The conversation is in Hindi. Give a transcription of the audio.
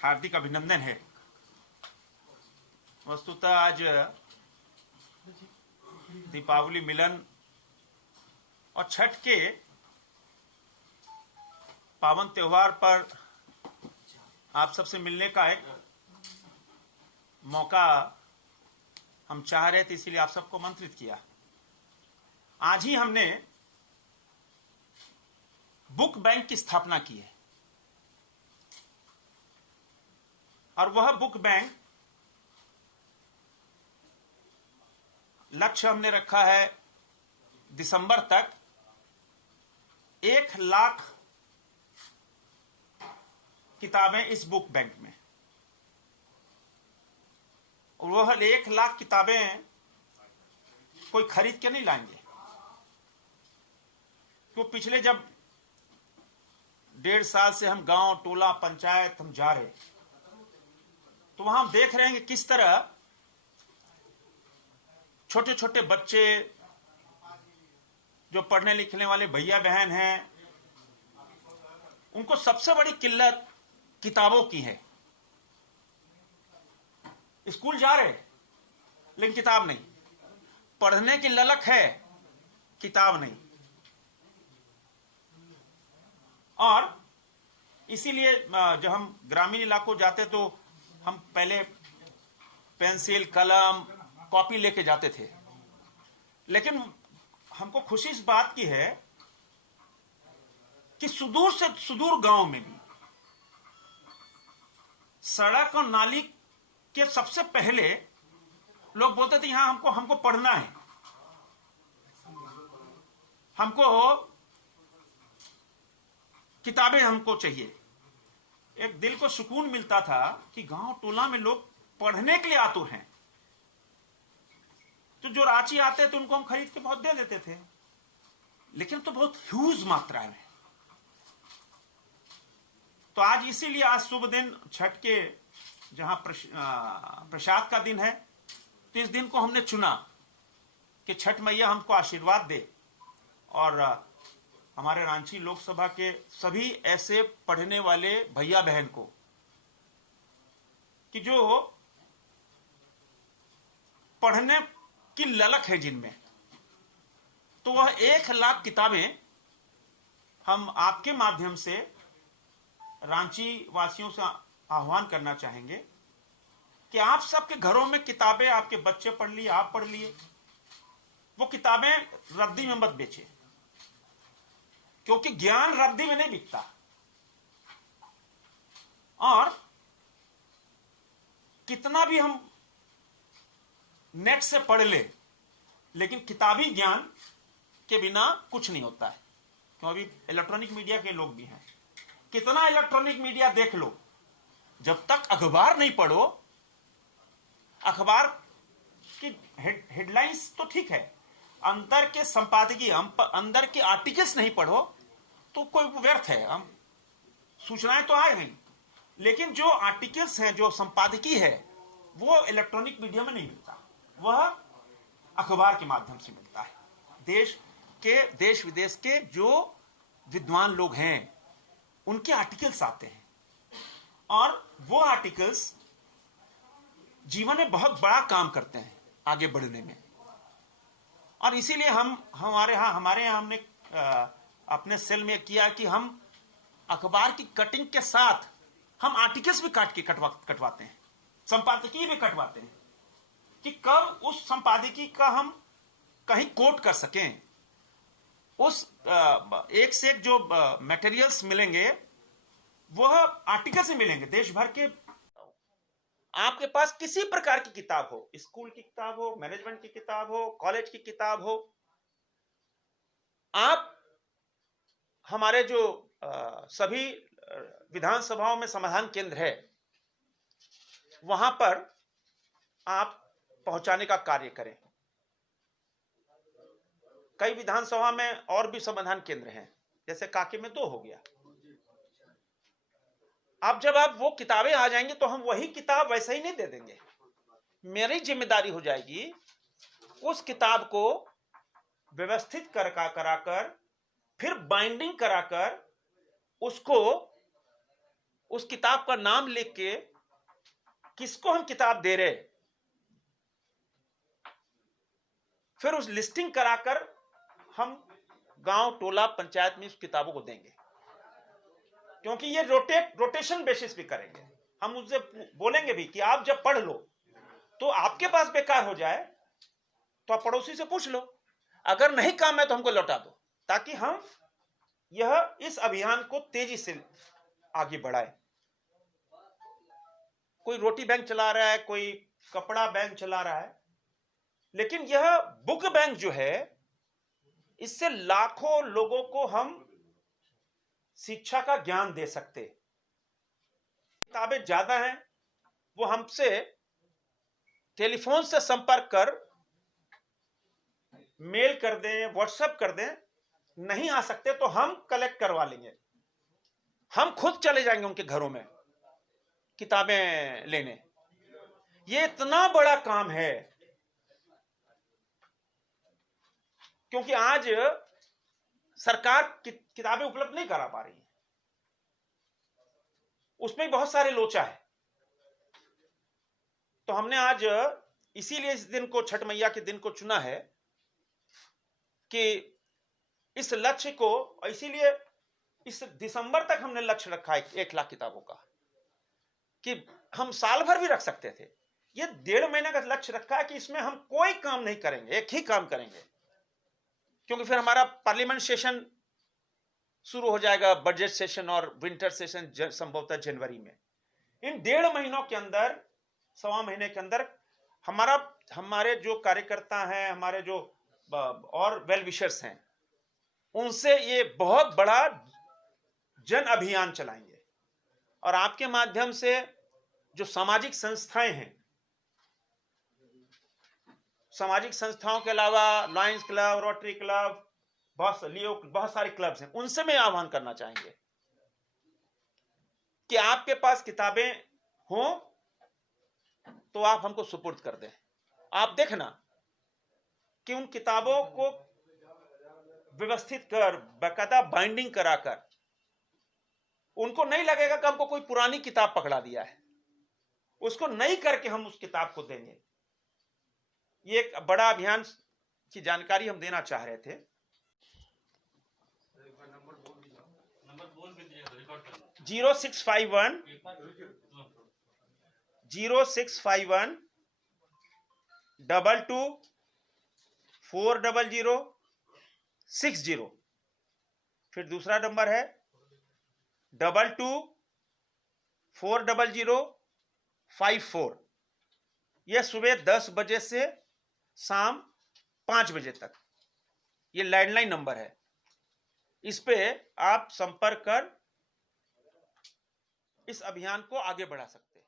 हार्दिक अभिनंदन है। वस्तुतः आज दीपावली मिलन और छठ के पावन त्योहार पर आप सबसे मिलने का एक मौका हम चाह रहे थे, इसीलिए आप सबको आमंत्रित किया। आज ही हमने बुक बैंक की स्थापना की है और वह बुक बैंक लक्ष्य हमने रखा है दिसंबर तक 1 लाख किताबें इस बुक बैंक में। और वह 1 लाख किताबें कोई खरीद के नहीं लाएंगे, तो पिछले जब 1.5 साल से हम गांव टोला पंचायत हम जा रहे, तो वहां हम देख रहे हैं कि किस तरह छोटे छोटे बच्चे जो पढ़ने लिखने वाले भैया बहन हैं, उनको सबसे बड़ी किल्लत किताबों की है। स्कूल जा रहे लेकिन किताब नहीं, पढ़ने की ललक है, किताब नहीं। और इसीलिए जब हम ग्रामीण इलाकों जाते तो हम पहले पेंसिल कलम कॉपी लेके जाते थे, लेकिन हमको खुशी इस बात की है कि सुदूर से सुदूर गांव में भी सड़क और नाली के सबसे पहले लोग बोलते थे यहां हमको पढ़ना है, हमको किताबें हमको चाहिए। एक दिल को सुकून मिलता था कि गांव टोला में लोग पढ़ने के लिए आतुर हैं। तो जो रांची आते तो उनको हम खरीद के बहुत दे देते थे, लेकिन तो बहुत ह्यूज मात्रा में। तो आज इसीलिए आज शुभ दिन छठ के जहां प्रसाद का दिन है, तो इस दिन को हमने चुना कि छठ मैया हमको आशीर्वाद दे और हमारे रांची लोकसभा के सभी ऐसे पढ़ने वाले भैया बहन को कि जो पढ़ने की ललक है जिनमें, तो वह 1 लाख किताबें हम आपके माध्यम से रांची वासियों से आह्वान करना चाहेंगे कि आप सबके घरों में किताबें, आपके बच्चे पढ़ लिए, आप पढ़ लिए, वो किताबें रद्दी में मत बेचे, क्योंकि ज्ञान रद्दी में नहीं बिकता। और कितना भी हम नेट से पढ़ ले, लेकिन किताबी ज्ञान के बिना कुछ नहीं होता है। क्यों अभी इलेक्ट्रॉनिक मीडिया के लोग भी हैं, कितना इलेक्ट्रॉनिक मीडिया देख लो, जब तक अखबार नहीं पढ़ो, अखबार की हेडलाइंस तो ठीक है, अंदर के संपादकीय अंदर के आर्टिकल्स नहीं पढ़ो तो कोई व्यर्थ है। हम सूचनाएं तो आ गई, लेकिन जो आर्टिकल्स हैं, जो संपादकीय है, वो इलेक्ट्रॉनिक मीडिया में नहीं मिलता, वह अखबार के माध्यम से मिलता है। देश विदेश के जो विद्वान लोग हैं, उनके आर्टिकल्स आते हैं और वो आर्टिकल्स जीवन में बहुत बड़ा काम करते हैं आगे बढ़ने में। और इसीलिए हमारे यहां हमने अपने सेल में किया कि हम अखबार की कटिंग के साथ हम आर्टिकल्स भी काट के कटवाते हैं, संपादकीय भी कटवाते हैं, कि कब उस संपादकीय का हम कहीं कोट कर सकें। उस एक से एक जो मटेरियल्स मिलेंगे वह आर्टिकल से मिलेंगे देश भर के। आपके पास किसी प्रकार की किताब हो, स्कूल की किताब हो, मैनेजमेंट की किताब हो, कॉलेज की किताब हो, आप हमारे जो सभी विधानसभाओं में समाधान केंद्र है, वहां पर आप पहुंचाने का कार्य करें। कई विधानसभा में और भी समाधान केंद्र हैं, जैसे कांके में 2 हो गया। अब जब आप वो किताबें आ जाएंगी तो हम वही किताब वैसे ही नहीं दे देंगे। मेरी जिम्मेदारी हो जाएगी उस किताब को व्यवस्थित कराकर फिर बाइंडिंग कराकर उसको उस किताब का नाम लिख के किसको हम किताब दे रहे, फिर उस लिस्टिंग कराकर हम गांव टोला पंचायत में उस किताबों को देंगे, क्योंकि ये रोटेशन बेसिस पे करेंगे। हम उससे बोलेंगे भी कि आप जब पढ़ लो तो आपके पास बेकार हो जाए तो आप पड़ोसी से पूछ लो, अगर नहीं काम है तो हमको लौटा दो, ताकि हम इस अभियान को तेजी से आगे बढ़ाए। कोई रोटी बैंक चला रहा है, कोई कपड़ा बैंक चला रहा है, लेकिन यह बुक बैंक जो है, इससे लाखों लोगों को हम शिक्षा का ज्ञान दे सकते। किताबें ज्यादा हैं, वो हमसे टेलीफोन से संपर्क कर, मेल कर दें, व्हाट्सएप कर दें, नहीं आ सकते तो हम कलेक्ट करवा लेंगे, हम खुद चले जाएंगे उनके घरों में किताबें लेने। ये इतना बड़ा काम है, क्योंकि आज सरकार किताबें उपलब्ध नहीं करा पा रही है, उसमें बहुत सारे लोचा है। तो हमने आज इसीलिए इस दिन को, छठ मैया के दिन को चुना है कि इस लक्ष्य को, इसीलिए इस दिसंबर तक हमने लक्ष्य रखा है 1 लाख किताबों का, कि हम साल भर भी रख सकते थे। ये 1.5 महीने का लक्ष्य रखा है कि इसमें हम कोई काम नहीं करेंगे, एक ही काम करेंगे, क्योंकि फिर हमारा पार्लियामेंट सेशन शुरू हो जाएगा, बजट सेशन और विंटर सेशन संभवतः जनवरी में। इन 1.5 महीनों के अंदर, 1.25 महीने के अंदर हमारे जो कार्यकर्ता हैं, हमारे जो और वेल विशर्स हैं, उनसे ये बहुत बड़ा जन अभियान चलाएंगे। और आपके माध्यम से जो सामाजिक संस्थाएं हैं, सामाजिक संस्थाओं के अलावा लायंस क्लब, रोटरी क्लब, बहुत सारे क्लब्स हैं, उनसे मैं आह्वान करना चाहेंगे कि आपके पास किताबें हों तो आप हमको सुपुर्द कर दें। आप देखना कि उन किताबों को व्यवस्थित कर, बाकायदा बाइंडिंग कराकर, उनको नहीं लगेगा कि हमको कोई पुरानी किताब पकड़ा दिया है, उसको नई करके हम उस किताब को देंगे। ये एक बड़ा अभियान की जानकारी हम देना चाह रहे थे। 0651 22 40060। फिर दूसरा नंबर है 22 40054। यह सुबह 10 बजे से शाम 5 बजे तक ये लैंडलाइन नंबर है। इस पे आप संपर्क कर इस अभियान को आगे बढ़ा सकते हैं।